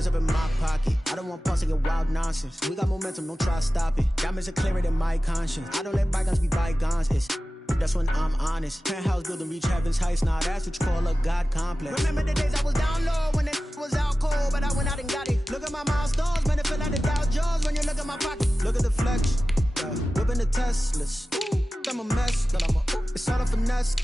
bands up in my pocket. I don't want pulse to get wild nonsense. We got momentum, don't try to stop it. Diamonds are clearer than my conscience. I don't let bygones be bygones. That's when I'm honest. Penthouse building, reach heaven's heights. Nah, that's what you call a God complex. Remember the days I was down low when it was out cold, but I went out and got it. Look at my milestones, man, it feel like the Dow Jones when you look at my pocket. Look at the flex, whipping the Teslas. I'm a mess, but it's all a finesse.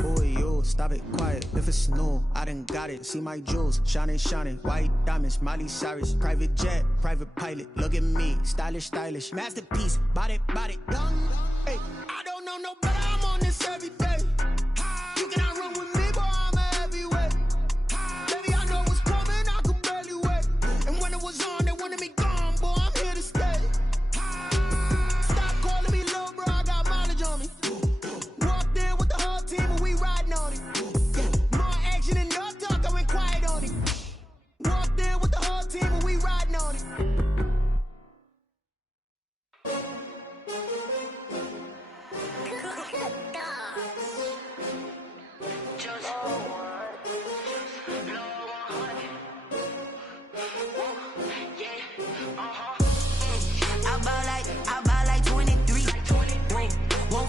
Boy, yo, stop it, quiet. If it's new, I done got it. See my jewels, shining, shining. White diamonds, Miley Cyrus. Private jet, private pilot. Look at me, stylish, stylish. Masterpiece, body, young. Hey, I don't know no better. I'm on this every day. You cannot run with me, boy, I'm a heavyweight. Baby, I know what's coming, I can barely wait. And when it was on, they wanted me gone, boy, I'm here to stay. Stop calling me little bro, I got mileage on me. Walked in with the whole team and we riding on it. More action and no talk, I went quiet on it. Walked in with the whole team and we riding on it.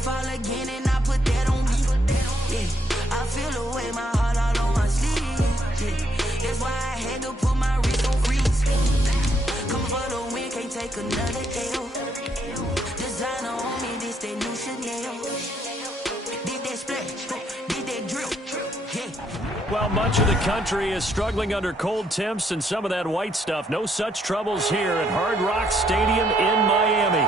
Fall again and I put that on me. Yeah, I feel the way my heart all on my sleeve. Yeah, that's why I had to put my wrist on freeze. Coming for the win, can't take another L. Designer on me, this that new Chanel. Did that splash, did that drill. Yeah. Well, much of the country is struggling under cold temps and some of that white stuff. No such troubles here at Hard Rock Stadium in Miami.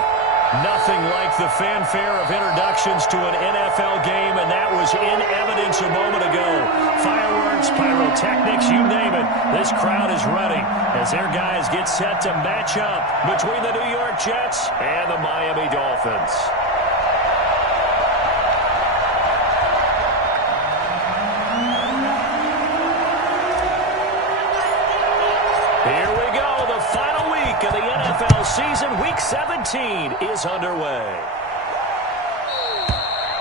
Nothing like the fanfare of introductions to an NFL game, and that was in evidence a moment ago. Fireworks, pyrotechnics, you name it. This crowd is ready as their guys get set to match up between the New York Jets and the Miami Dolphins. Here we go. The final week of the NFL season, Week 17, is underway.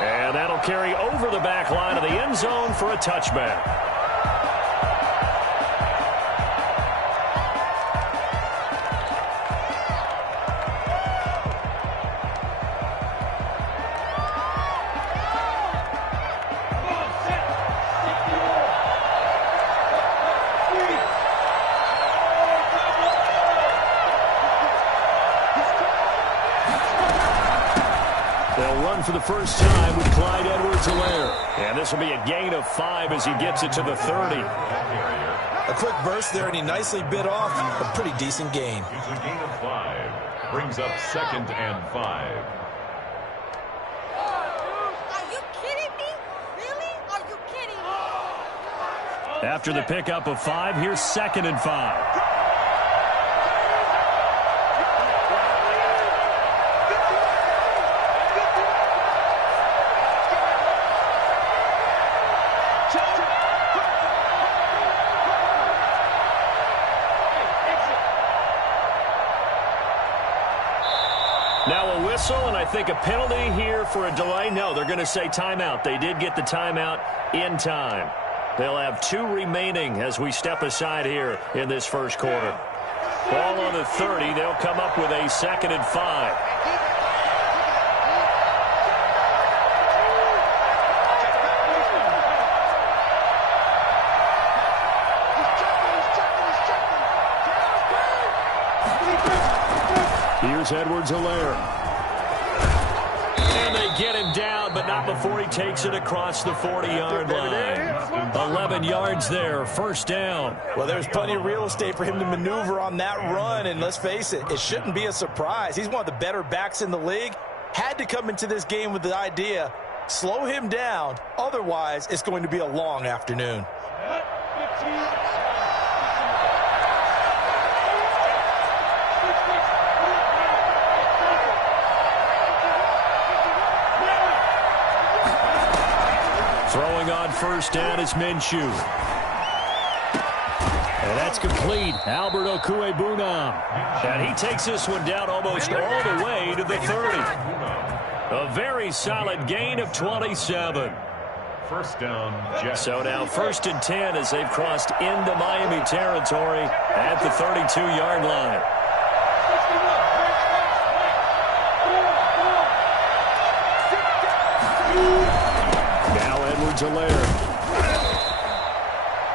And that'll carry over the back line of the end zone for a touchback. For the first time with Clyde Edwards-Helaire. And this will be a gain of 5 as he gets it to the 30. A quick burst there, and he nicely bit off a pretty decent gain. It's a gain of 5. Brings up 2nd and 5. Are you kidding me? Really? Are you kidding me? After the pickup of 5, here's 2nd and 5. Now a whistle, and I think a penalty here for a delay. No, they're going to say timeout. They did get the timeout in time. They'll have 2 remaining as we step aside here in this first quarter. Ball on the 30. They'll come up with a 2nd and 5. Here's Edwards-Helaire. And they get him down, but not before he takes it across the 40-yard line. 11 yards there, first down. Well, there's plenty of real estate for him to maneuver on that run, and let's face it, it shouldn't be a surprise. He's one of the better backs in the league. Had to come into this game with the idea, slow him down, otherwise it's going to be a long afternoon. Throwing on first down is Minshew. And that's complete. Albert Okwuegbunam. And he takes this one down almost all the way to the 30. A very solid gain of 27. First down, Jets. So now 1st and 10 as they've crossed into Miami territory at the 32-yard line. Now Edwards-Helaire.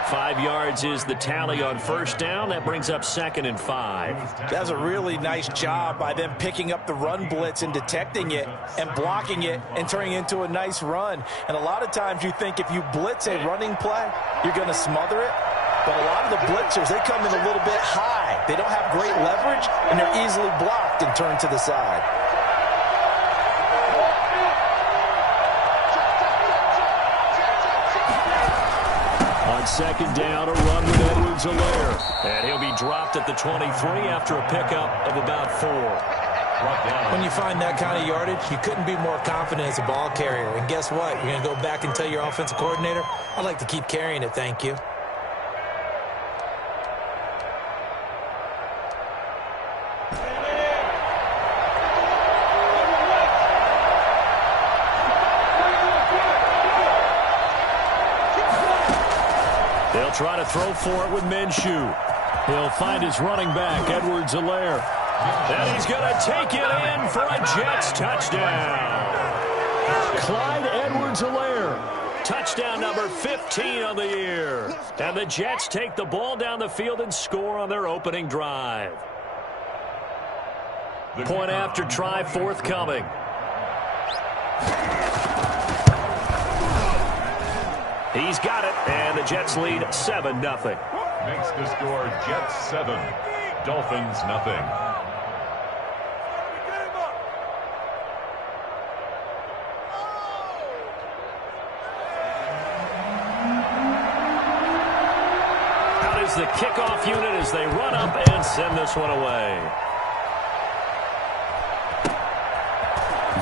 5 yards is the tally on 1st down. That brings up 2nd and 5. That's a really nice job by them picking up the run blitz and detecting it and blocking it and turning it into a nice run. And a lot of times you think if you blitz a running play, you're going to smother it. But a lot of the blitzers, they come in a little bit high. They don't have great leverage, and they're easily blocked and turned to the side. On 2nd down, a run with Edwards-Helaire. And he'll be dropped at the 23 after a pickup of about 4. When you find that kind of yardage, you couldn't be more confident as a ball carrier. And guess what? You're going to go back and tell your offensive coordinator, I'd like to keep carrying it, thank you. They'll try to throw for it with Minshew. He'll find his running back, Edwards-Helaire. And he's going to take it in for a Jets touchdown. Clyde Edwards-Helaire. Touchdown number 15 on the year. And the Jets take the ball down the field and score on their opening drive. Point after try forthcoming. He's got it, and the Jets lead 7-0. Makes the score Jets 7, Dolphins nothing. Out is the kickoff unit as they run up and send this one away.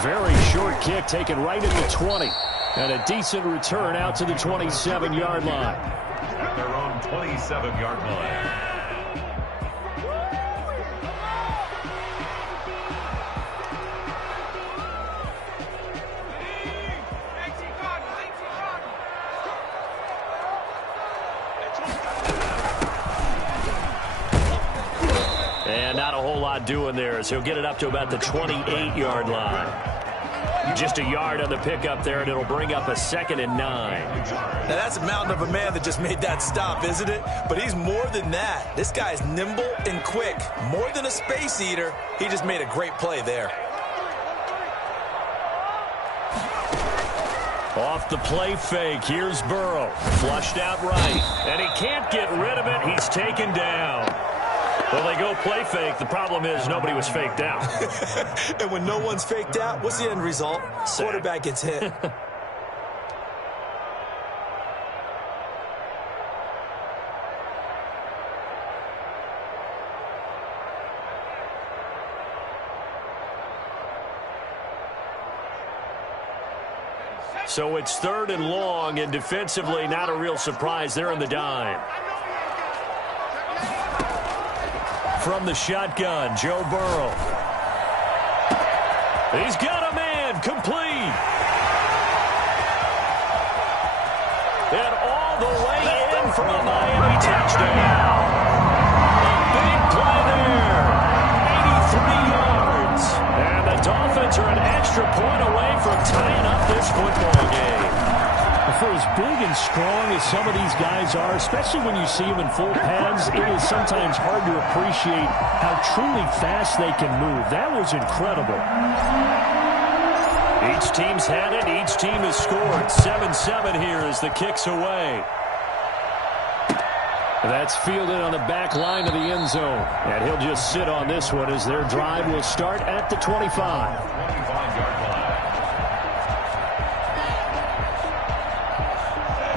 Very short kick taken right at the 20. And a decent return out to the 27-yard line. At their own 27-yard line. And not a whole lot doing there as he'll get it up to about the 28-yard line. Just a yard on the pickup there, and it'll bring up a 2nd and 9. Now, that's a mountain of a man that just made that stop, isn't it? But he's more than that. This guy's nimble and quick. More than a space eater, he just made a great play there. Off the play fake, here's Burrow. Flushed out right, and he can't get rid of it. He's taken down. Well, they go play fake. The problem is nobody was faked out. And when no one's faked out, what's the end result? Sack. Quarterback gets hit. So it's 3rd and long, and defensively not a real surprise. They're in the dime. From the shotgun, Joe Burrow. He's got a man, complete. And all the way in for a Miami touchdown. A big play there. 83 yards. And the Dolphins are an extra point away from tying up this football game. For as big and strong as some of these guys are, especially when you see them in full pads, it is sometimes hard to appreciate how truly fast they can move. That was incredible. Each team's had it. Each team has scored. 7-7 here as the kick's away. That's fielded on the back line of the end zone. And he'll just sit on this one as their drive will start at the 25. 25-yard line.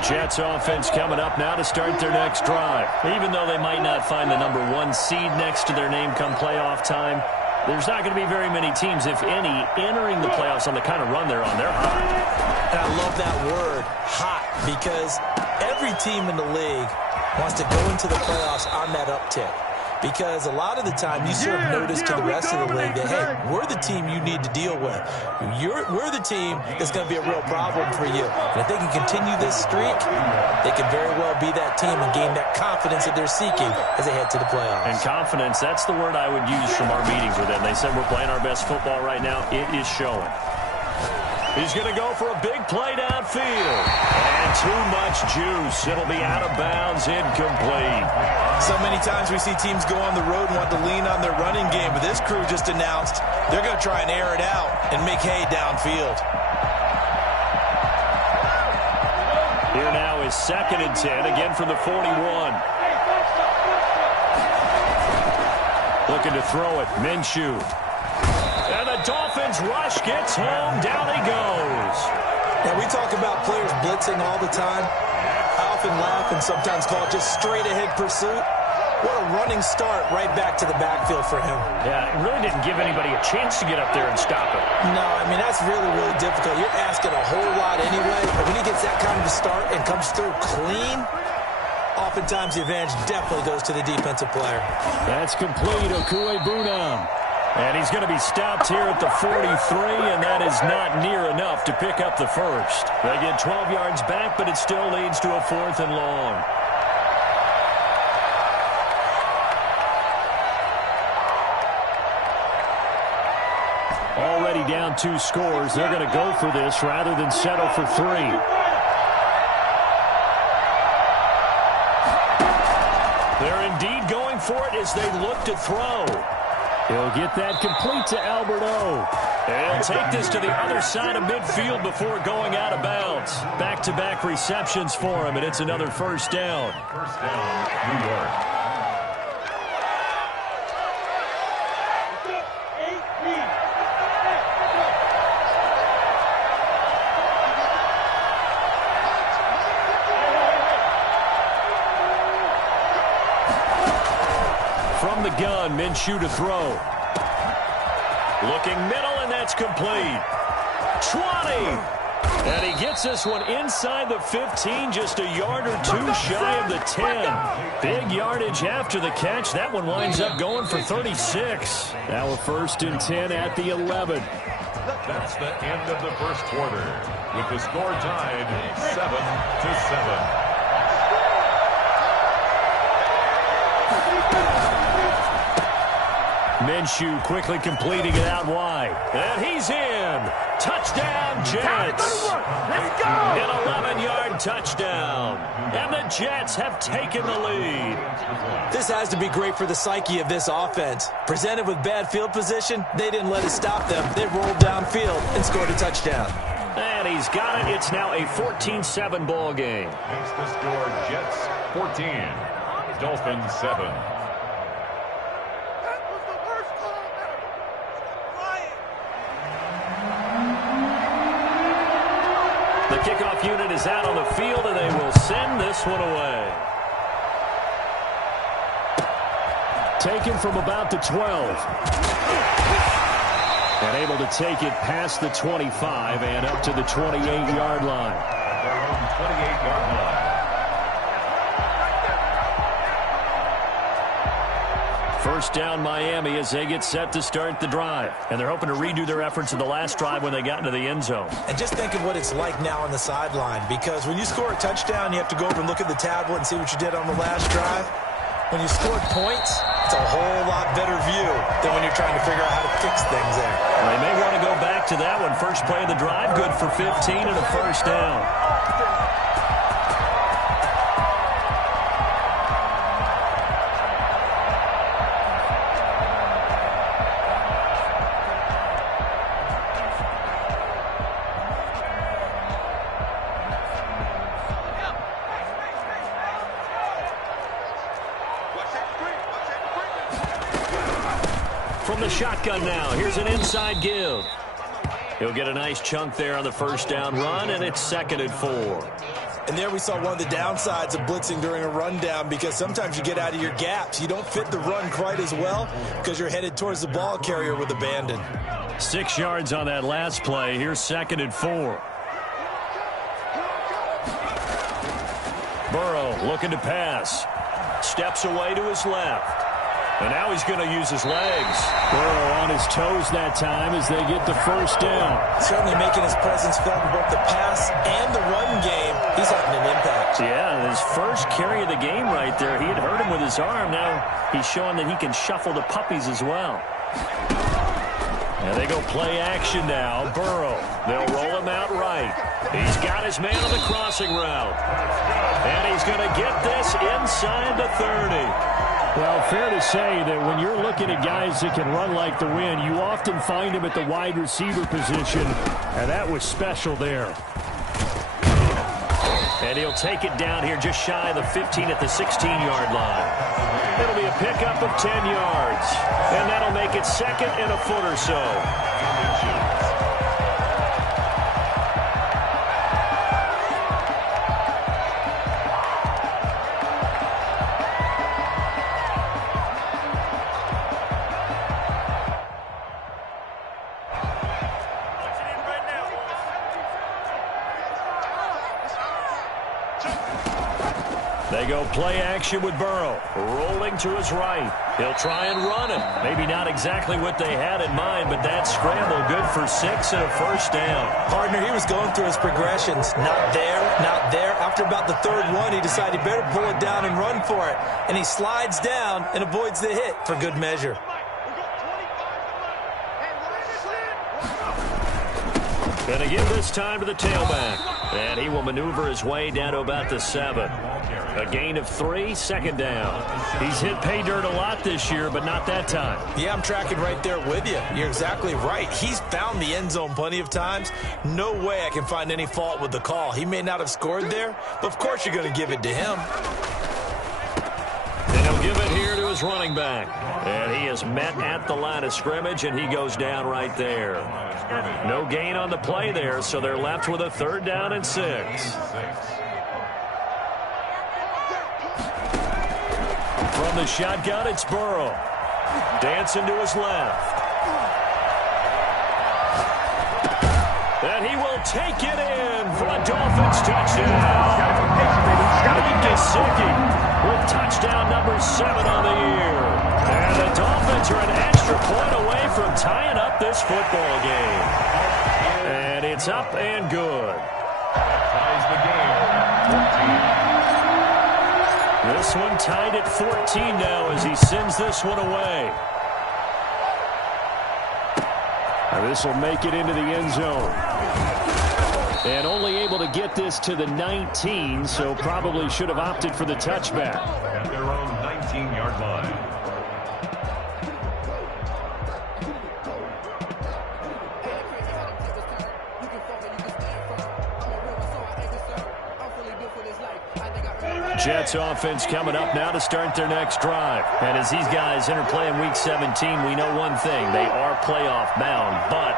Jets offense coming up now to start their next drive. Even though they might not find the number 1 seed next to their name come playoff time, there's not going to be very many teams, if any, entering the playoffs on the kind of run they're on. They're hot. And I love that word, hot, because every team in the league wants to go into the playoffs on that uptick. because a lot of the time you serve notice to the rest of the league that, hey, we're the team you need to deal with. We're the team that's going to be a real problem for you. And if they can continue this streak, they can very well be that team and gain that confidence that they're seeking as they head to the playoffs. And confidence, that's the word I would use from our meetings with them. They said we're playing our best football right now. It is showing. He's going to go for a big play downfield. And too much juice. It'll be out of bounds, incomplete. So many times we see teams go on the road and want to lean on their running game, but this crew just announced they're going to try and air it out and make hay downfield. Here now is 2nd and 10, again from the 41. Looking to throw it, Minshew. And the Dolphins rush, gets home, down he goes. Now, we talk about players blitzing all the time. I often laugh and sometimes call it just straight-ahead pursuit. What a running start right back to the backfield for him. Yeah, it really didn't give anybody a chance to get up there and stop it. No, I mean, that's really, really difficult. You're asking a whole lot anyway, but when he gets that kind of a start and comes through clean, oftentimes the advantage definitely goes to the defensive player. That's complete, Okuegbunam. And he's going to be stopped here at the 43, and that is not near enough to pick up the first. They get 12 yards back, but it still leads to a 4th and long. Already down 2 scores. They're going to go for this rather than settle for 3. They're indeed going for it as they look to throw. He'll get that complete to Alberto. He'll take this to the other side of midfield before going out of bounds. Back-to-back receptions for him, and it's another first down. First down, New York. From the gun, Minshew to throw. Looking middle, and that's complete. 20. And he gets this one inside the 15, just a yard or 2 shy of the 10. Big yardage after the catch. That one winds up going for 36. Now a 1st and 10 at the 11. That's the end of the first quarter, with the score tied 7-7. Minshew quickly completing it out wide. And he's in. Touchdown, Jets. Let's go! An 11-yard touchdown. And the Jets have taken the lead. This has to be great for the psyche of this offense. Presented with bad field position, they didn't let it stop them. They rolled downfield and scored a touchdown. And he's got it. It's now a 14-7 ball game. Makes the score Jets 14, Dolphins 7. The kickoff unit is out on the field, and they will send this one away. Taken from about the 12. And able to take it past the 25 and up to the 28-yard line. Their own 28-yard line. First down Miami as they get set to start the drive. And they're hoping to redo their efforts in the last drive when they got into the end zone. And just think of what it's like now on the sideline, because when you score a touchdown, you have to go over and look at the tablet and see what you did on the last drive. When you scored points, it's a whole lot better view than when you're trying to figure out how to fix things there. They may want to go back to that one. First play of the drive, good for 15 and a first down. From the shotgun now, here's an inside give. He'll get a nice chunk there on the first down run, and it's 2nd and 4. And there we saw one of the downsides of blitzing during a rundown, because sometimes you get out of your gaps. You don't fit the run quite as well because you're headed towards the ball carrier with abandon. 6 yards on that last play. Here's 2nd and 4. Burrow looking to pass. Steps away to his left. And now he's going to use his legs. Burrow on his toes that time as they get the first down. Certainly making his presence felt in both the pass and the run game. He's having an impact. Yeah, his first carry of the game right there. He had hurt him with his arm. Now he's showing that he can shuffle the puppies as well. And they go play action now. Burrow. They'll roll him out right. He's got his man on the crossing route. And he's going to get this inside the 30. Well, fair to say that when you're looking at guys that can run like the wind, you often find them at the wide receiver position, and that was special there. And he'll take it down here just shy of the 15 at the 16-yard line. It'll be a pickup of 10 yards, and that'll make it second and a foot or so. They go play action with Burrow, rolling to his right. He'll try and run it. Maybe not exactly what they had in mind, but that scramble good for 6 and a first down. Partner, he was going through his progressions. Not there, not there. After about the third one, he decided he better pull it down and run for it. And he slides down and avoids the hit for good measure. Going to give this time to the tailback. And he will maneuver his way down to about the 7. A gain of 3, second down. He's hit pay dirt a lot this year, but not that time. Yeah, I'm tracking right there with you. You're exactly right. He's found the end zone plenty of times. No way I can find any fault with the call. He may not have scored there, but of course you're going to give it to him. And he'll give it here to his running back. And he is met at the line of scrimmage, and he goes down right there. No gain on the play there, so they're left with a 3rd down and 6. From the shotgun, it's Burrow. Dancing to his left. And he will take it in for a Dolphins touchdown. Gesicki with touchdown number 7 on the year. And the Dolphins are an extra point away from tying up this football game. And it's up and good. Ties the game 14. This one tied at 14 now as he sends this one away. Now this will make it into the end zone. And only able to get this to the 19, so probably should have opted for the touchback. At their own 19-yard line. Jets offense coming up now to start their next drive. And as these guys enter play in Week 17, we know one thing. They are playoff bound, but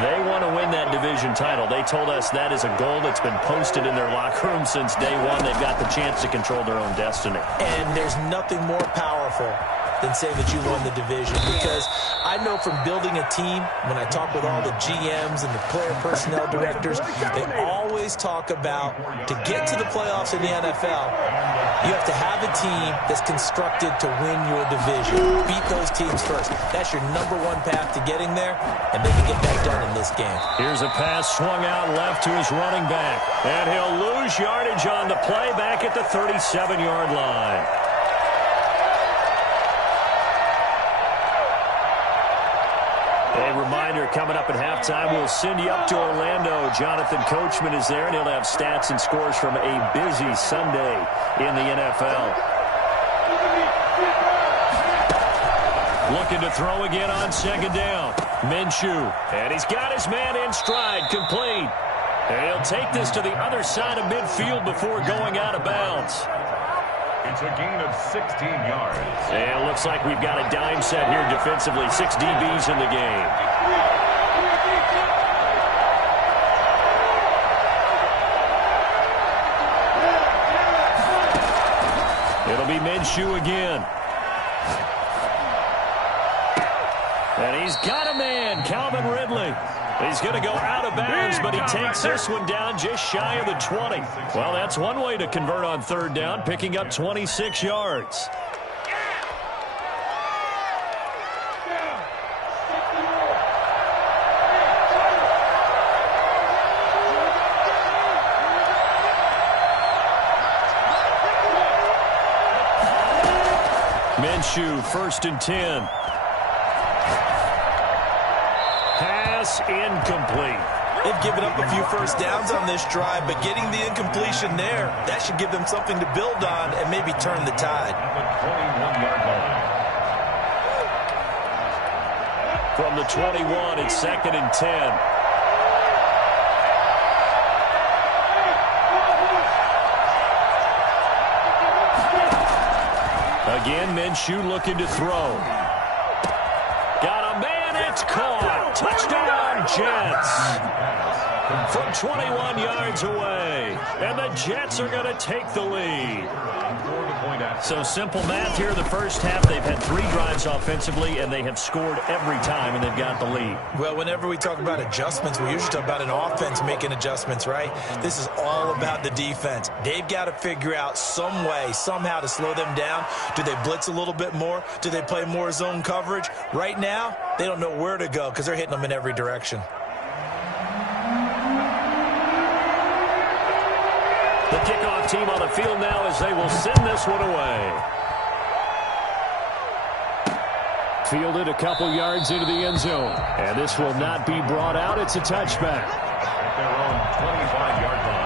they want to win that division title. They told us that is a goal that's been posted in their locker room since day one. They've got the chance to control their own destiny. And there's nothing more powerful than saying that you won the division, because I know from building a team, when I talk with all the GMs and the player personnel directors, they always talk about, to get to the playoffs in the NFL, you have to have a team that's constructed to win your division. Beat those teams first. That's your number 1 path to getting there, and they can get that done in this game. Here's a pass swung out left to his running back, and he'll lose yardage on the play back at the 37-yard line. A reminder, coming up at halftime, we'll send you up to Orlando. Jonathan Coachman is there, and he'll have stats and scores from a busy Sunday in the NFL. Looking to throw again on second down. Minshew, and he's got his man in stride, complete. And he'll take this to the other side of midfield before going out of bounds. It's a gain of 16 yards. And it looks like we've got a dime set here defensively. 6 DBs in the game. It'll be Minshew again. And he's got a man, Calvin Ridley. He's going to go out of bounds, but he takes this one down just shy of the 20. Well, that's one way to convert on 3rd down, picking up 26 yards. Minshew, 1st and 10. Pass incomplete. They've given up a few first downs on this drive, but getting the incompletion there, that should give them something to build on and maybe turn the tide. From the 21, it's 2nd and 10. Again, Minshew looking to throw. Got a man, it's caught. Touchdown, Jets. From 21 yards away. And the Jets are going to take the lead. So simple math here. The first half, they've had 3 drives offensively, and they have scored every time, and they've got the lead. Well, whenever we talk about adjustments, we usually talk about an offense making adjustments, right? This is all about the defense. They've got to figure out some way, somehow to slow them down. Do they blitz a little bit more? Do they play more zone coverage? Right now, they don't know where to go because they're hitting them in every direction. The kickoff team on the field now as they will send this one away. Fielded a couple yards into the end zone. And this will not be brought out. It's a touchback. At their own 25-yard line.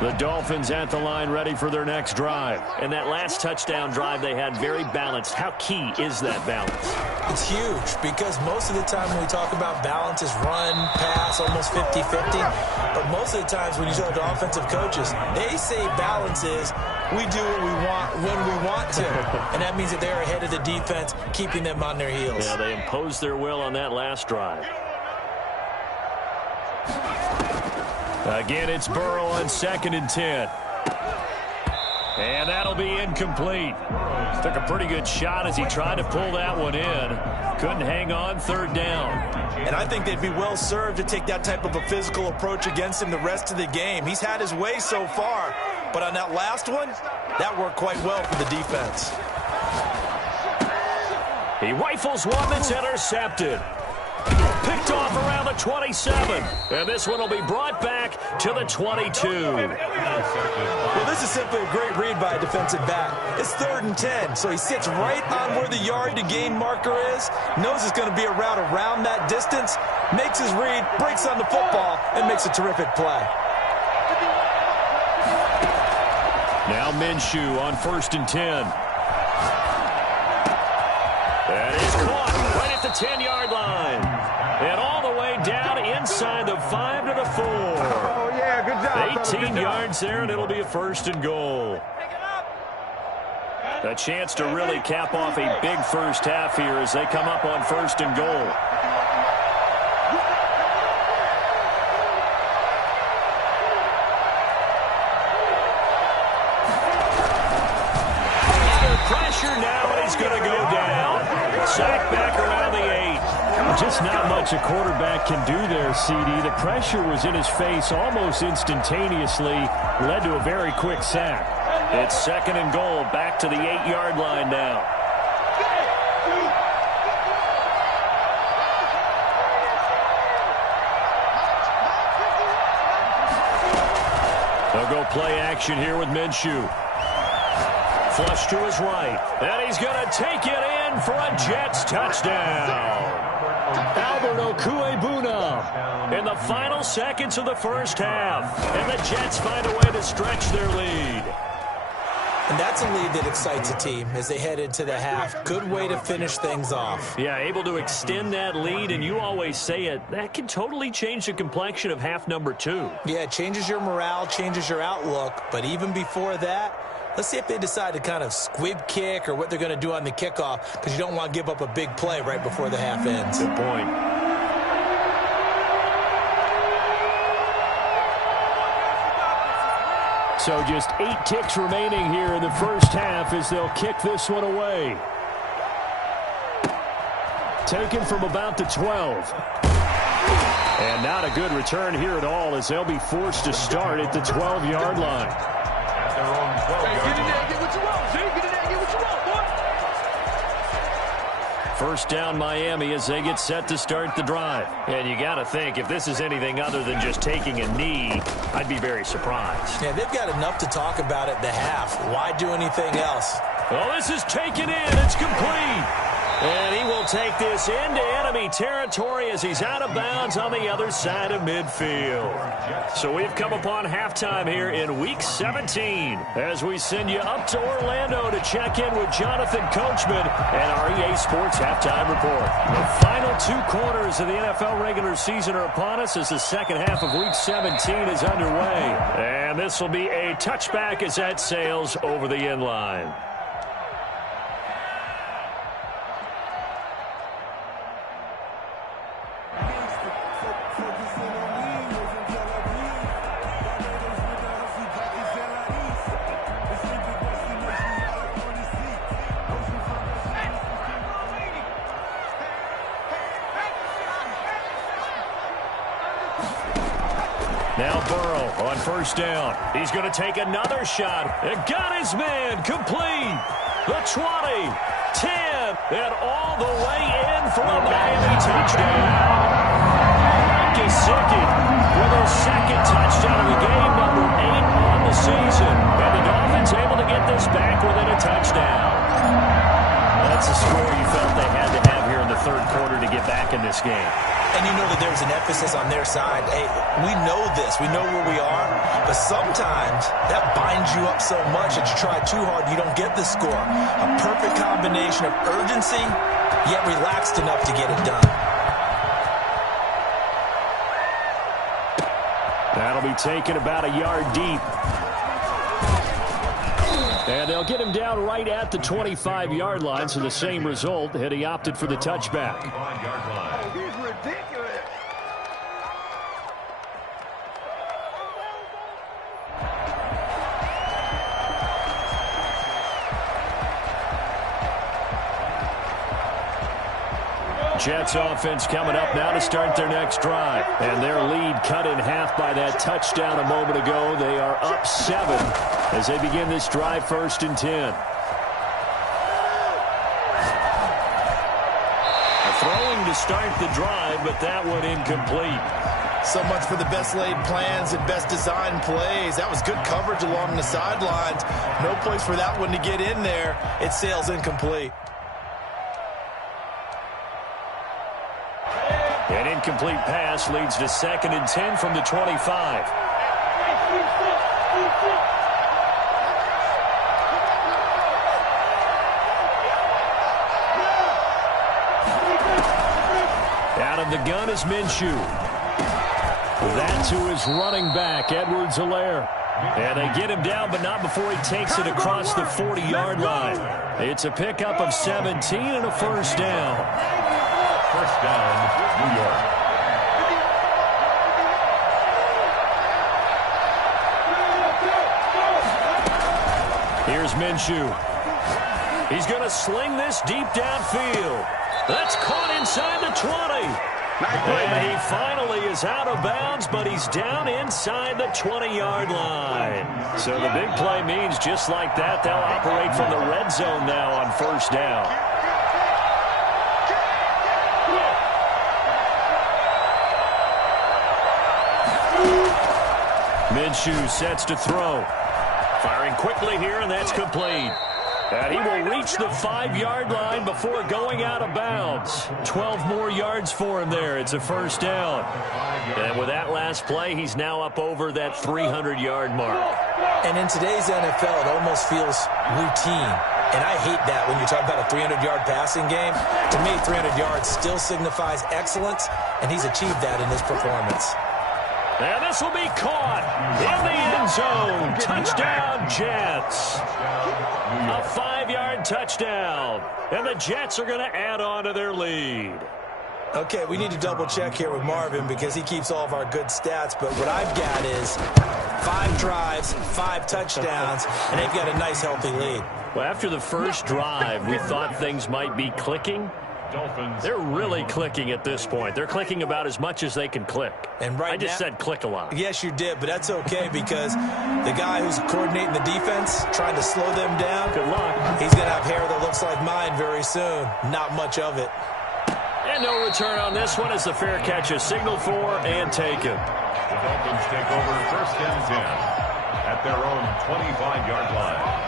The Dolphins at the line ready for their next drive. And that last touchdown drive they had very balanced. How key is that balance? It's huge because most of the time when we talk about balance is run, pass, almost 50-50. But most of the times when you talk to offensive coaches, they say balance is we do what we want when we want to. And that means that they're ahead of the defense, keeping them on their heels. Yeah, they imposed their will on that last drive. Again, it's Burrow on 2nd and 10. And that'll be incomplete. Took a pretty good shot as he tried to pull that one in. Couldn't hang on, 3rd down. And I think they'd be well served to take that type of a physical approach against him the rest of the game. He's had his way so far, but on that last one, that worked quite well for the defense. He rifles one that's intercepted. Picked off around the 27. And this one will be brought back to the 22. Well, this is simply a great read by a defensive back. It's 3rd and 10, so he sits right on where the yard to gain marker is, knows it's going to be a route around that distance, makes his read, breaks on the football, and makes a terrific play. Now Minshew on 1st and 10. That is caught right at the 10-yard line. And all the way down inside the 5 to the 4. Oh, yeah, good job. 18 yards there, and it'll be a 1st and goal. A chance to really cap off a big first half here as they come up on 1st and goal. Under pressure now, and he's going to go down. Sacked back around the 8. Just not much a quarterback can do there, CD. The pressure was in his face almost instantaneously, led to a very quick sack. It's 2nd and goal, back to the 8-yard line now. They'll go play action here with Minshew. Flush to his right, and he's going to take it in for a Jets touchdown. Albert Okwuegbunam in the final seconds of the first half. And the Jets find a way to stretch their lead. And that's a lead that excites a team as they head into the half. Good way to finish things off. Yeah, able to extend that lead, and you always say it, that can totally change the complexion of half number 2. Yeah, it changes your morale, changes your outlook. But even before that, let's see if they decide to kind of squib kick or what they're going to do on the kickoff, because you don't want to give up a big play right before the half ends. Good point. So just 8 ticks remaining here in the first half as they'll kick this one away. Taken from about the 12. And not a good return here at all as they'll be forced to start at the 12-yard line. At their own 12-yard line. Get in there, get what you want, G. Get in there, get what you want, boy. First down Miami as they get set to start the drive. And you got to think, if this is anything other than just taking a knee, I'd be very surprised. Yeah, they've got enough to talk about at the half. Why do anything else? Well, this is taken in. It's complete. And he will take this into enemy territory as he's out of bounds on the other side of midfield. So we've come upon halftime here in Week 17 as we send you up to Orlando to check in with Jonathan Coachman and our EA Sports Halftime Report. The final 2 quarters of the NFL regular season are upon us as the second half of Week 17 is underway. And this will be a touchback as that sails over the end line. Now Burrow on first down. He's going to take another shot. And got his man complete. The 20, 10, and all the way in for a Miami touchdown. Gesicki with his second touchdown of the game, number 8 on the season. And the Dolphins able to get this back within a touchdown. That's a score you felt they had to have here in the third quarter to get back in this game. And you know that there's an emphasis on their side. Hey, we know this. We know where we are. But sometimes that binds you up so much that you try too hard, you don't get the score. A perfect combination of urgency, yet relaxed enough to get it done. That'll be taken about a yard deep. And they'll get him down right at the 25-yard line, so the same result had he opted for the touchback. Jets offense coming up now to start their next drive. And their lead cut in half by that touchdown a moment ago. They are up 7 as they begin this drive, 1st and 10. Throwing to start the drive, but that one incomplete. So much for the best laid plans and best designed plays. That was good coverage along the sidelines. No place for that one to get in there. It sails incomplete. An incomplete pass leads to 2nd and 10 from the 25. Out of the gun is Minshew. That's who is running back, Edwards-Helaire. And they get him down, but not before he takes it across the 40-yard line. It's a pickup of 17 and a first down. First down, New York. Here's Minshew. He's going to sling this deep downfield. That's caught inside the 20. And he finally is out of bounds, but he's down inside the 20-yard line. So the big play means just like that, they'll operate from the red zone now on first down. Minshew sets to throw. Firing quickly here, and that's complete. And he will reach the 5-yard line before going out of bounds. 12 more yards for him there. It's a first down. And with that last play, he's now up over that 300-yard mark. And in today's NFL, it almost feels routine. And I hate that when you talk about a 300-yard passing game. To me, 300 yards still signifies excellence, and he's achieved that in this performance. And this will be caught in the end zone. Touchdown, Jets. A 5-yard touchdown. And the Jets are going to add on to their lead. Okay, we need to double-check here with Marvin because he keeps all of our good stats. But what I've got is 5 drives, 5 touchdowns, and they've got a nice, healthy lead. Well, after the first drive, we thought things might be clicking. Dolphins. They're really clicking at this point. They're clicking about as much as they can click. And right I just said click a lot. Yes, you did, but that's okay because the guy who's coordinating the defense, trying to slow them down, good luck. He's going to have hair that looks like mine very soon. Not much of it. And no return on this one as the fair catch is signaled for and taken. The Dolphins take over 1st and 10 at their own 25-yard line.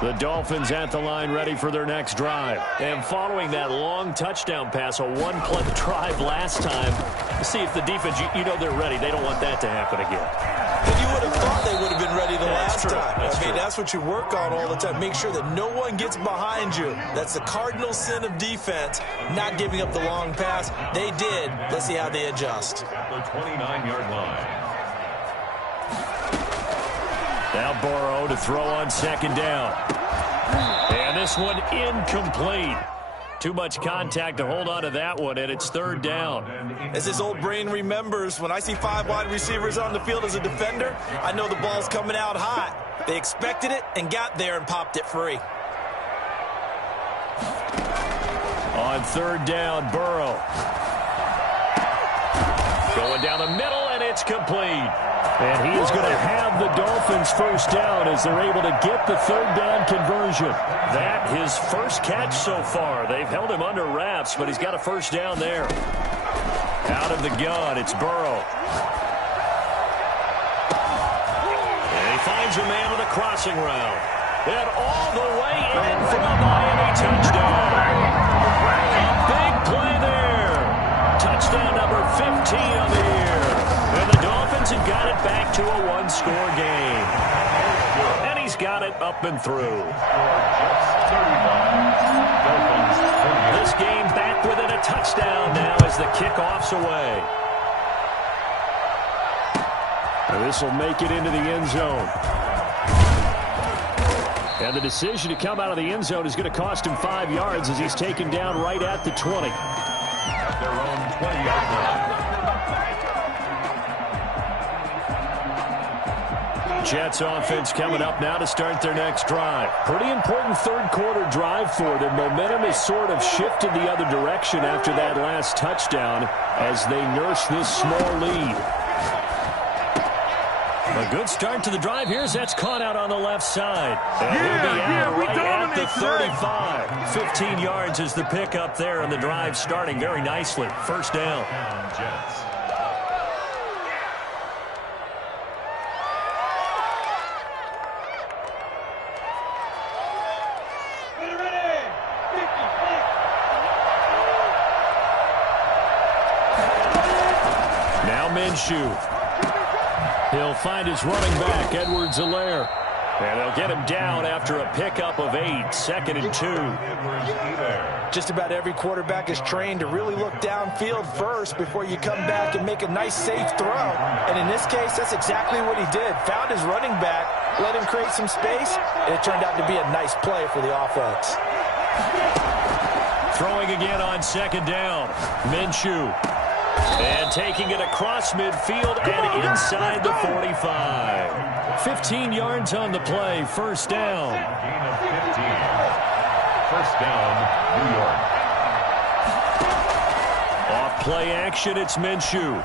The Dolphins at the line ready for their next drive. And following that long touchdown pass, a one-play drive last time, see if the defense, you know they're ready. They don't want that to happen again. And you would have thought they would have been ready the last time. I mean, that's what you work on all the time. Make sure that no one gets behind you. That's the cardinal sin of defense, not giving up the long pass. They did. Let's see how they adjust. At the 29-yard line. Now Burrow to throw on 2nd down. And this one incomplete. Too much contact to hold on to that one, and it's 3rd down. As his old brain remembers, when I see 5 wide receivers on the field as a defender, I know the ball's coming out hot. They expected it and got there and popped it free. On 3rd down, Burrow. Going down the middle, and it's complete. And he is going to have the Dolphins 1st down as they're able to get the 3rd down conversion. That his first catch so far. They've held him under wraps, but he's got a 1st down there. Out of the gun, it's Burrow. And he finds a man with a crossing route. And all the way in for a Miami touchdown. A big play there. Touchdown number 15 on the year. And the Dolphins have got it back to a one-score game. And he's got it up and through. This game back within a touchdown now as the kickoff's away. And this will make it into the end zone. And the decision to come out of the end zone is going to cost him 5 yards as he's taken down right at the 20. At their own 20-yard line. Jets offense coming up now to start their next drive. Pretty important 3rd quarter drive for them. Momentum has sort of shifted the other direction after that last touchdown as they nurse this small lead. A good start to the drive here as that's caught out on the left side. And he'll be out right at the 35. 15 yards is the pickup there, and the drive starting very nicely. 1st down. Jets. Minshew. He'll find his running back, Edwards-Helaire. And they'll get him down after a pickup of 8, 2nd and 2. Just about every quarterback is trained to really look downfield first before you come back and make a nice, safe throw. And in this case, that's exactly what he did. Found his running back, let him create some space, and it turned out to be a nice play for the offense. Throwing again on 2nd down. Minshew. And taking it across midfield and inside the 45. 15 yards on the play. 1st down. Gain of 15. 1st down, New York. Off play action, it's Minshew.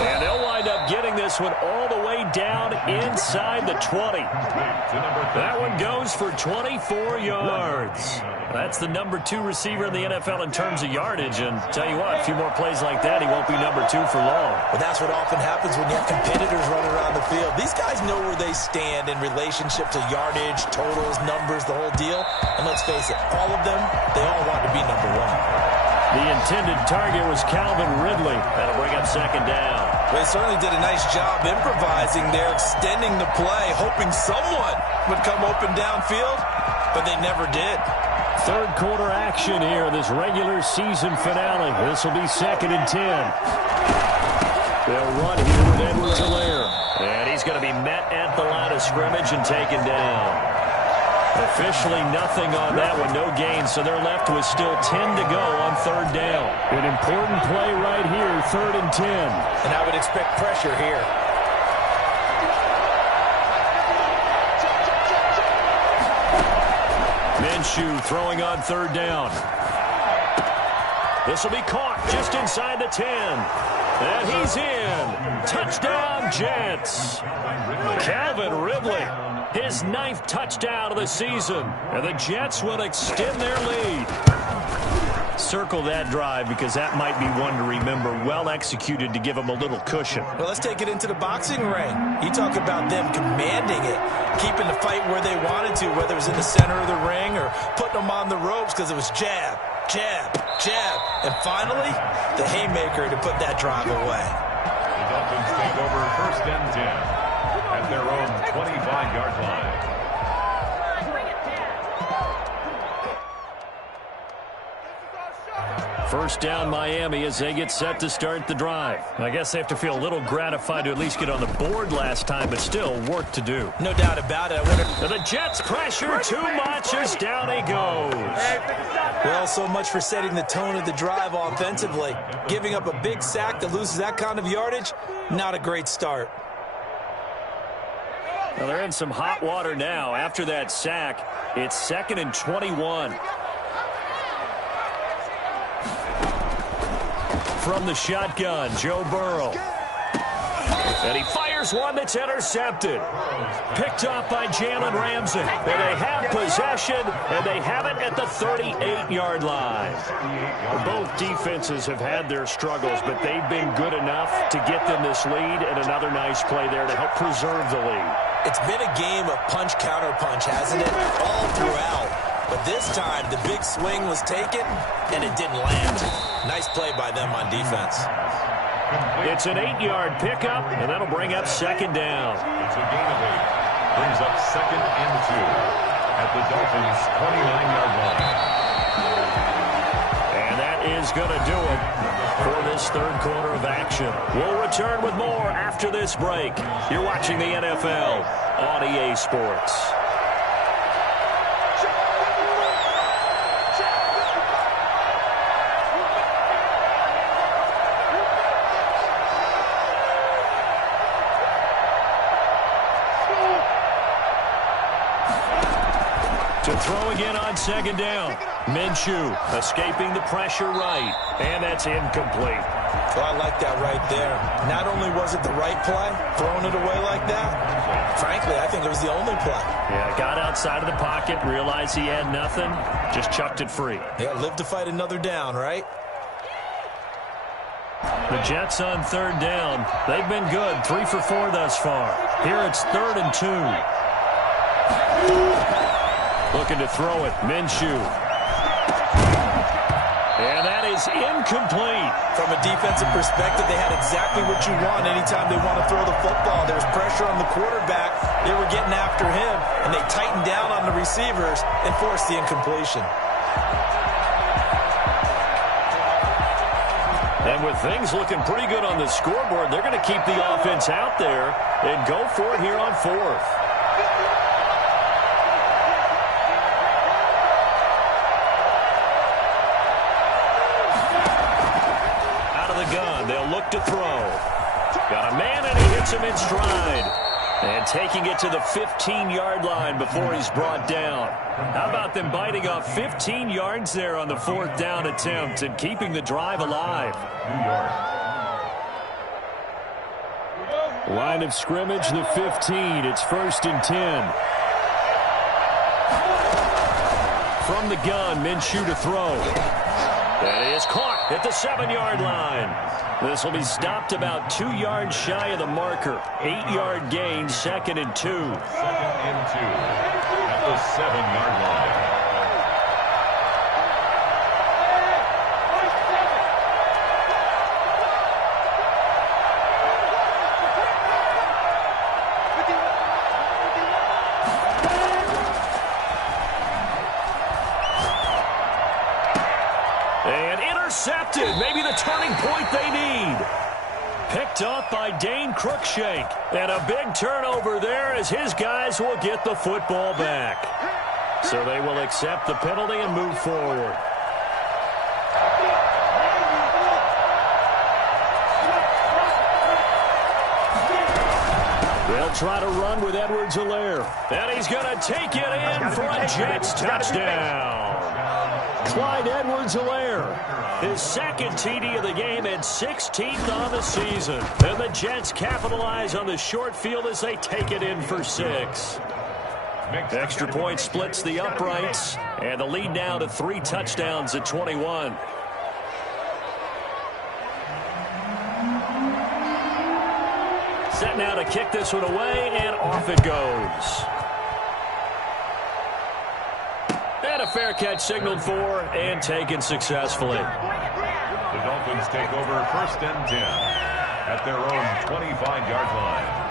And they'll wind up getting this one all the way down inside the 20. That one goes for 24 yards. That's the number 2 receiver in the NFL in terms of yardage. And tell you what, a few more plays like that, he won't be number 2 for long. But that's what often happens when you have competitors running around the field. These guys know where they stand in relationship to yardage, totals, numbers, the whole deal. And let's face it, all of them, they all want to be number 1. The intended target was Calvin Ridley. That'll bring up 2nd down. They certainly did a nice job improvising there, extending the play, hoping someone would come open downfield, but they never did. 3rd quarter action here, this regular season finale. This will be 2nd and 10. They'll run here with Edwards-Helaire. And he's going to be met at the line of scrimmage and taken down. Officially nothing on that one, no gain, so they're left with still 10 to go on third down. An important play right here, 3rd and 10. And I would expect pressure here. Minshew throwing on third down. This will be caught just inside the 10. And he's in. Touchdown, Jets. Calvin Ridley, his 9th touchdown of the season. And the Jets will extend their lead. Circle that drive because that might be one to remember. Well executed to give them a little cushion. Well, let's take it into the boxing ring. You talk about them commanding it, keeping the fight where they wanted to, whether it was in the center of the ring or putting them on the ropes because it was jab, jab, jab. And finally, the haymaker to put that drive away. The Dolphins take over 1st and 10 at their own 25-yard line. First down, Miami, as they get set to start the drive. I guess they have to feel a little gratified to at least get on the board last time, but still work to do. No doubt about it. The Jets pressure too much as down he goes. Well, so much for setting the tone of the drive offensively. Giving up a big sack that loses that kind of yardage, not a great start. Well, they're in some hot water now. After that sack, it's 2nd and 21. From the shotgun, Joe Burrow. And he fires one that's intercepted. Picked off by Jalen Ramsey. And they have possession, and they have it at the 38-yard line. Both defenses have had their struggles, but they've been good enough to get them this lead, and another nice play there to help preserve the lead. It's been a game of punch-counter-punch, hasn't it? All throughout. But this time, the big swing was taken, and it didn't land. Nice play by them on defense. It's an 8-yard pickup, and that'll bring up 2nd down. It's a gain of 8. Brings up 2nd and 2 at the Dolphins' 29-yard line. And that is going to do it for this 3rd quarter of action. We'll return with more after this break. You're watching the NFL on EA Sports. To throw again on 2nd down. Minshew escaping the pressure right. And that's incomplete. Well, I like that right there. Not only was it the right play, throwing it away like that, frankly, I think it was the only play. Yeah, got outside of the pocket, realized he had nothing, just chucked it free. Yeah, live to fight another down, right? The Jets on 3rd down. They've been good, 3 for 4 thus far. Here it's 3rd and 2. Looking to throw it, Minshew. And that is incomplete. From a defensive perspective, they had exactly what you want anytime they want to throw the football. There was pressure on the quarterback. They were getting after him, and they tightened down on the receivers and forced the incompletion. And with things looking pretty good on the scoreboard, they're going to keep the offense out there and go for it here on 4th. They'll look to throw. Got a man, and he hits him in stride. And taking it to the 15-yard line before he's brought down. How about them biting off 15 yards there on the 4th down attempt and keeping the drive alive? Line of scrimmage, the 15. It's 1st and 10. From the gun, Minshew to throw. That is caught at the 7-yard line. This will be stopped about 2 yards shy of the marker. 8-yard gain, 2nd and 2. 2nd and 2 at the 7-yard line. Intercepted. Maybe the turning point they need. Picked up by Dane Cruikshank. And a big turnover there as his guys will get the football back. So they will accept the penalty and move forward. They'll try to run with Edwards-Helaire. And he's going to take it in for a Jets touchdown. Clyde Edwards-Helaire, his second TD of the game and 16th on the season. And the Jets capitalize on the short field as they take it in for 6. Extra point splits the uprights, and the lead now to 3 touchdowns at 21. Set now to kick this one away, and off it goes. And a fair catch signaled for and taken successfully. The Dolphins take over 1st and 10 at their own 25-yard line.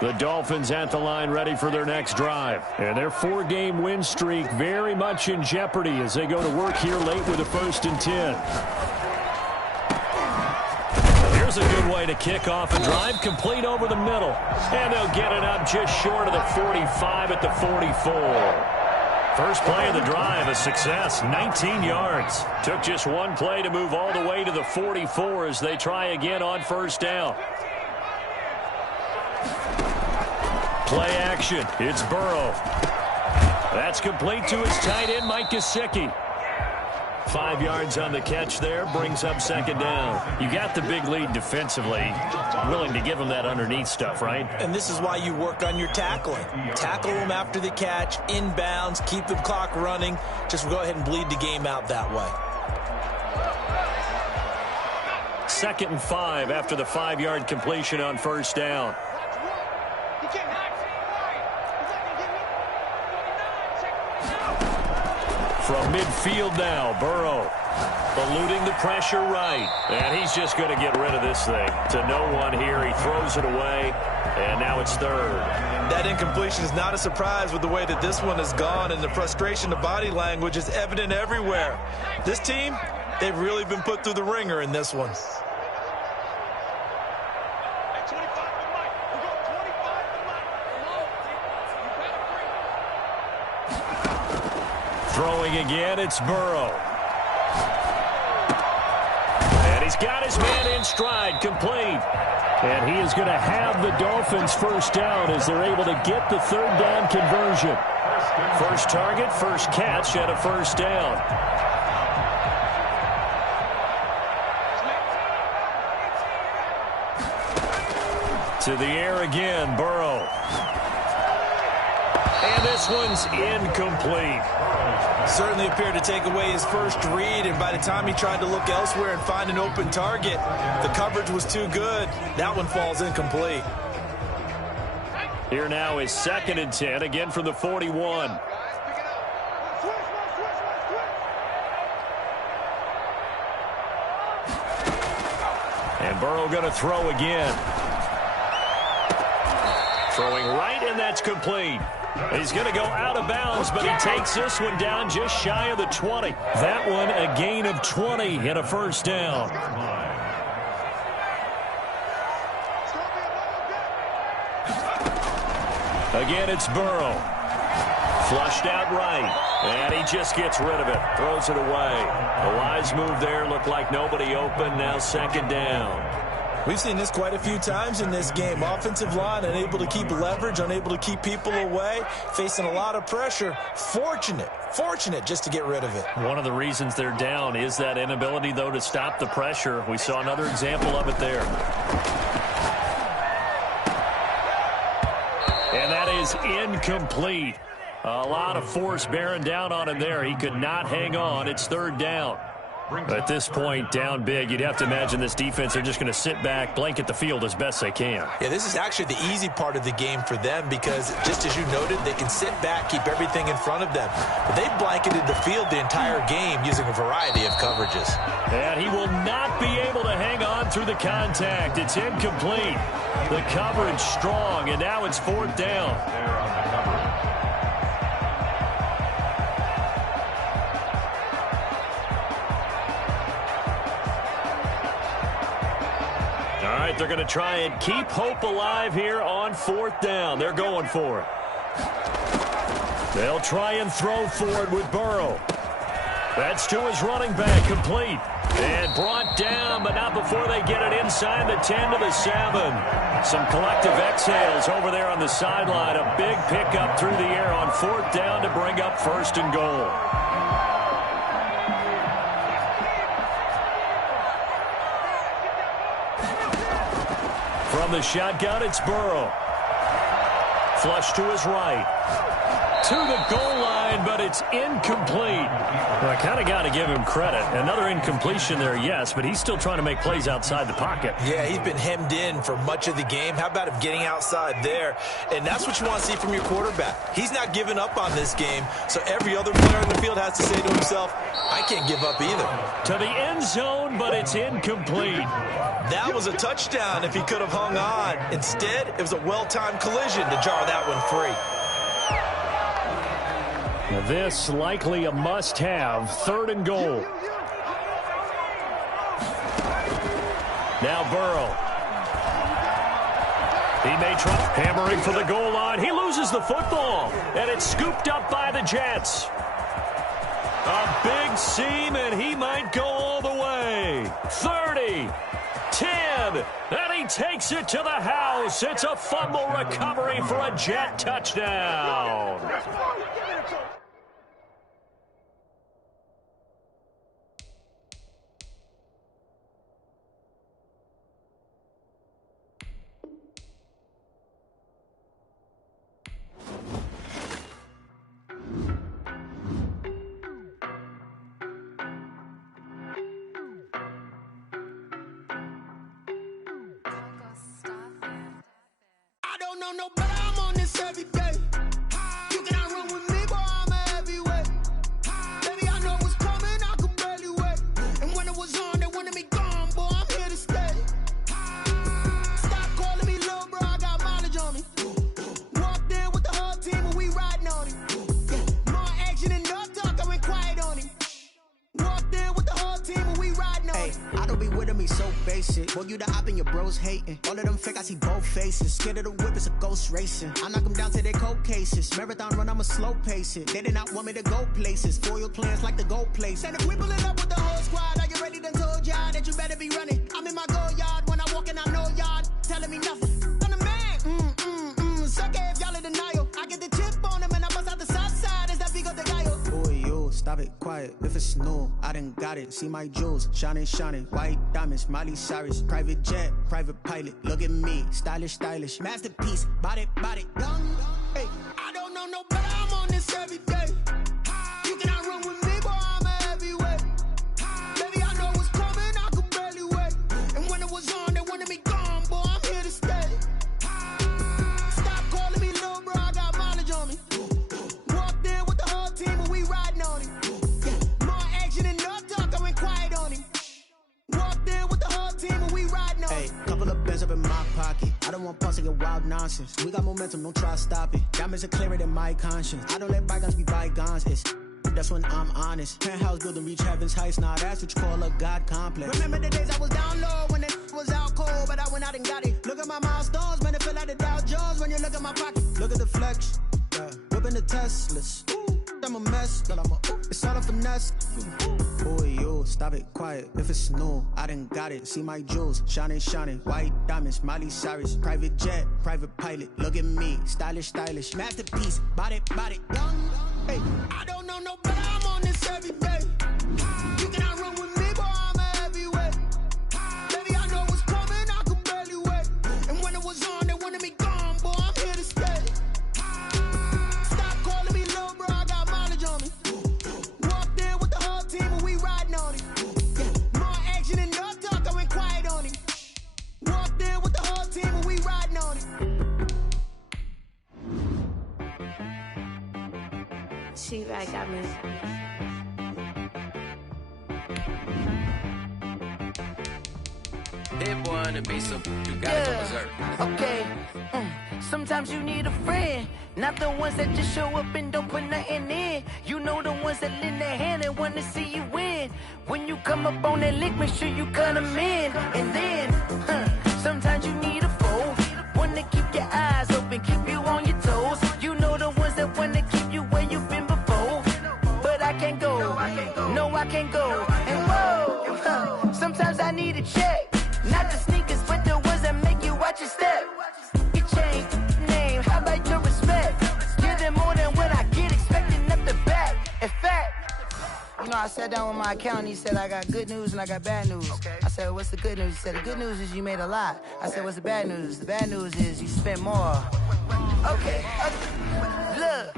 The Dolphins at the line ready for their next drive. And their 4-game win streak very much in jeopardy as they go to work here late with a 1st and 10. Here's a good way to kick off a drive, complete over the middle. And they'll get it up just short of the 45 at the 44. First play of the drive, a success, 19 yards. Took just one play to move all the way to the 44 as they try again on 1st down. Play action. It's Burrow. That's complete to his tight end, Mike Gesicki. 5 yards on the catch there, brings up 2nd down. You got the big lead defensively. Willing to give them that underneath stuff, right? And this is why you work on your tackling. Tackle them after the catch, inbounds, keep the clock running. Just go ahead and bleed the game out that way. 2nd and 5 after the 5-yard completion on 1st down. From midfield now, Burrow eluding the pressure right. And he's just going to get rid of this thing. To no one here. He throws it away, and now it's 3rd. That incompletion is not a surprise with the way that this one has gone, and the frustration of body language is evident everywhere. This team, they've really been put through the ringer in this one. Throwing again, it's Burrow. And he's got his man in stride, complete. And he is going to have the Dolphins 1st down as they're able to get the 3rd down conversion. First target, first catch at a 1st down. To the air again, Burrow. And this one's incomplete. Certainly appeared to take away his first read, and by the time he tried to look elsewhere and find an open target, the coverage was too good. That one falls incomplete. Here now is 2nd and 10, again from the 41. And Burrow going to throw again. Throwing right, and that's complete. He's going to go out of bounds, but he takes this one down just shy of the 20. That one a gain of 20 and a 1st down. Again, it's Burrow. Flushed out right, and he just gets rid of it. Throws it away. A wise move there. Looked like nobody open. Now 2nd down. We've seen this quite a few times in this game. Offensive line unable to keep leverage, unable to keep people away, facing a lot of pressure. Fortunate just to get rid of it. One of the reasons they're down is that inability, though, to stop the pressure. We saw another example of it there. And that is incomplete. A lot of force bearing down on him there. He could not hang on. It's 3rd down. At this point, down big, you'd have to imagine this defense, they're just going to sit back, blanket the field as best they can. Yeah, this is actually the easy part of the game for them because, just as you noted, they can sit back, keep everything in front of them. But they blanketed the field the entire game using a variety of coverages. And he will not be able to hang on through the contact. It's incomplete. The coverage strong, and now it's 4th down. But they're going to try and keep hope alive here on 4th down. They're going for it. They'll try and throw for it with Burrow. That's to his running back, complete. And brought down, but not before they get it inside the 10 to the 7. Some collective exhales over there on the sideline. A big pickup through the air on 4th down to bring up 1st and goal. From the shotgun, it's Burrow. Flush to his right. To the goal line, but it's incomplete. Well, I kind of got to give him credit. Another incompletion there, yes, but he's still trying to make plays outside the pocket. Yeah, he's been hemmed in for much of the game. How about him getting outside there? And that's what you want to see from your quarterback. He's not giving up on this game, so every other player in the field has to say to himself, I can't give up either. To the end zone, but it's incomplete. That was a touchdown if he could have hung on. Instead, it was a well-timed collision to jar that one free. Now this likely a must-have. 3rd and goal. Now Burrow. He may try hammering for the goal line. He loses the football, and it's scooped up by the Jets. A big seam, and he might go all the way. 30, 10, and he takes it to the house. It's a fumble recovery for a Jet touchdown. No, but I'm on this every day. You cannot run with me, boy, I'm a heavyweight. Baby, I know what's coming, I could barely wait. And when it was on, they wanted me gone, boy, I'm here to stay. Stop calling me little bro, I got mileage on me. Walked in with the whole team and we riding on him. More action and no talk, I went quiet on him. Walked in with the whole team and we riding on him. I don't be with me so basic. Boy, you the op and your bros hating. All of them fake, I see both faces. Scared of the whip, it's a ghost racing. I knock them down to their cold cases. Marathon run, I'ma slow pace it. They did not want me to go places. Foil plans like the gold place. And if we pulling up with the whole squad, are you ready? Done told y'all that you better be running. I'm in my go yard. When I walk in, I know y'all telling me nothing. I'm the man. Suck it if y'all in denial. I get the chip on him and I bust out the south side. Is that Vigo de Gallo? Boy, yo, stop it, quiet. If it's new, I done got it. See my jewels, shining, shining. White diamonds, Miley Cyrus. Private jet, private pilot. Look at me, stylish, stylish. Masterpiece, body, young. Hey, I don't know no better. I'm on this every day. You cannot run with me, boy, I'm a heavyweight. Baby, I know what's coming, I could barely wait. And when it was on, they wanted me gone, boy, I'm here to stay. Stop calling me little bro, I got mileage on me. Walked in with the whole team and we riding on him. More action and no talk, I went quiet on him. Walked in with the whole team and we riding on him. Couple of bands up in my pocket. I don't want pause to get wild nonsense. We got momentum, don't try to stop it. Diamonds are clearer than my conscience. I don't let bygones be bygones. That's when I'm honest. Penthouse building, reach heaven's heights. Nah, that's what you call a God complex. Remember the days I was down low when it was out cold, but I went out and got it. Look at my milestones, man, it feel like the Dow Jones when you look at my pocket. Look at the flex, yeah. Whipping the Teslas. I'm a mess, but it's all a finesse. Boy, yo, stop it, quiet. If it's new, I done got it. See my jewels, shining, shining. White diamonds, Miley Cyrus. Private jet, private pilot. Look at me, stylish, stylish. Masterpiece, body, young. Hey, I don't know no better. I'm on this every day. You cannot run with me, boy, I'm a heavyweight. Baby, I know what's coming, I could barely wait. And when it was on, they wanted me gone, boy, I'm here to stay. Stop calling me little bro, I got mileage on me. Walked in with the whole team and we riding on him. More action and no talk, I went quiet on him. Walked in with the whole team and we riding on him. She like got me. It wanna be some, you gotta go berserk. Okay. Sometimes you need a friend, not the ones that just show up and don't put nothing in. You know the ones that lend their hand and wanna see you win. When you come up on that lick, make sure you cut them in. And then, Sometimes you need a foe, one to keep your eyes open, keep you on your toes. You know the ones that want to keep you where you've been before. But I can't go, no I can't go. And whoa, sometimes I need a check. Not the sneakers, but the ones that make you watch your step. You change name, how about your respect? Give them more than what I get, expecting up the back. In fact, you know, I sat down with my accountant, he said, I got good news and I got bad news. I said, what's the good news? He said, the good news is you made a lot. I said, what's the bad news? The bad news is you spent more. Okay, look,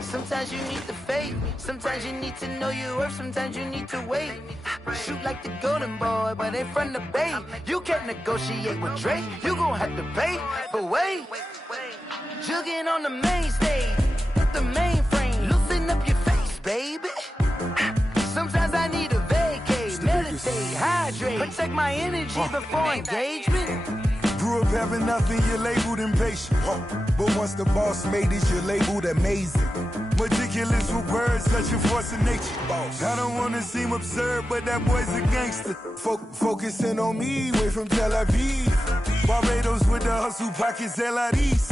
sometimes you need the faith, sometimes you need to know your worth, sometimes you need to wait. Shoot like the golden boy, but in front of the bay. You can't negotiate with Drake, you gon' have to pay. But wait, jugging on the main stage, with the mainframe, loosen up your face, baby. Sometimes I need a vacate, meditate, hydrate, protect my energy before engagement. Grew up having nothing, you're labeled impatient. But once the boss made it, you're labeled amazing. Meticulous with words, such a force of nature. I don't wanna seem absurd, but that boy's a gangster. Focusing on me, way from Tel Aviv. Barbados with the hustle pockets, LIDs.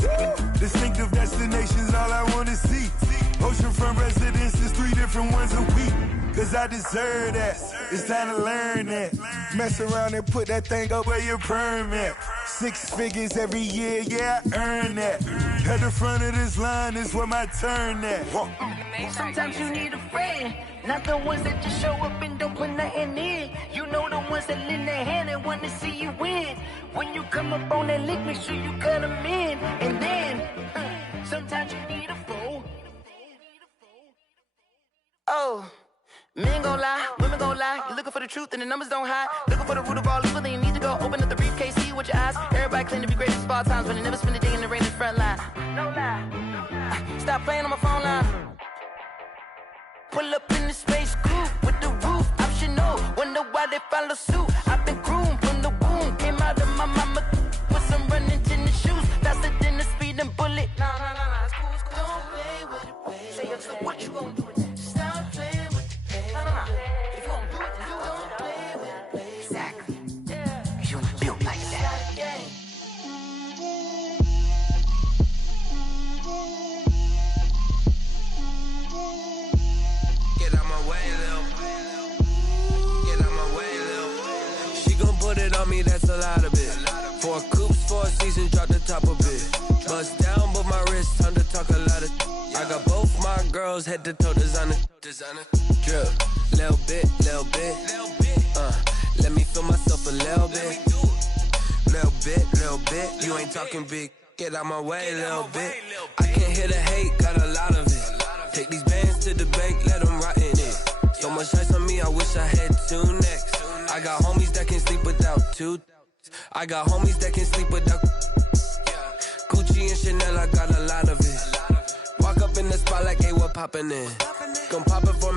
Distinctive destinations, all I wanna see. Oceanfront residences, 3 different ones a week. Cause I deserve that, it's time to learn that. Mess around and put that thing up where your permit. 6 figures every year, yeah, I earn that. At the front of this line is where my turn at. Sometimes you need a friend, not the ones that just show up and don't put nothing in. You know the ones that lend their hand and want to see you win. When you come up on that lick, make sure you cut them in. And then, sometimes you need a foe. Oh. Men gon' lie, women gon' lie. You're looking for the truth and the numbers don't hide. Looking for the root of all evil, then you need to go open up the briefcase, see with your eyes. Everybody claim to be greatest of all times, but they never spend a day in the rain in the front line. No lie. Stop playing on my phone line. Pull up in the space coupe with the roof optional. Wonder why they follow suit. I've been groomed from the womb. Came out of my mama with some running tennis shoes. Faster than the speeding bullet. No, it's cool, it's cool. Don't play with it, baby. Say so what you gon' do? Stop playing. If you don't do it, then you don't play with it, baby. Exactly. Cause you ain't built like that. Get out my way, Lil. Get out my way, Lil. She gon' put it on me, that's a lot of it. 4 coops, 4 seasons, drop the top a bit. Bust down, but my wrist, time to talk a lot of. I got both my girls head to toe designer. Drip, little bit. Let me feel myself a little bit. Little bit. You ain't talking big. Get out my way, little bit. I can't hear the hate, got a lot of it. Take these bands to the bank, let them rot in it. So much ice on me, I wish I had 2 necks. I got homies that can sleep without 2. I got homies that can sleep without. Gucci and Chanel, I got a lot of it. Walk up in the spot like, hey, what poppin' in? Gon' pop it for me.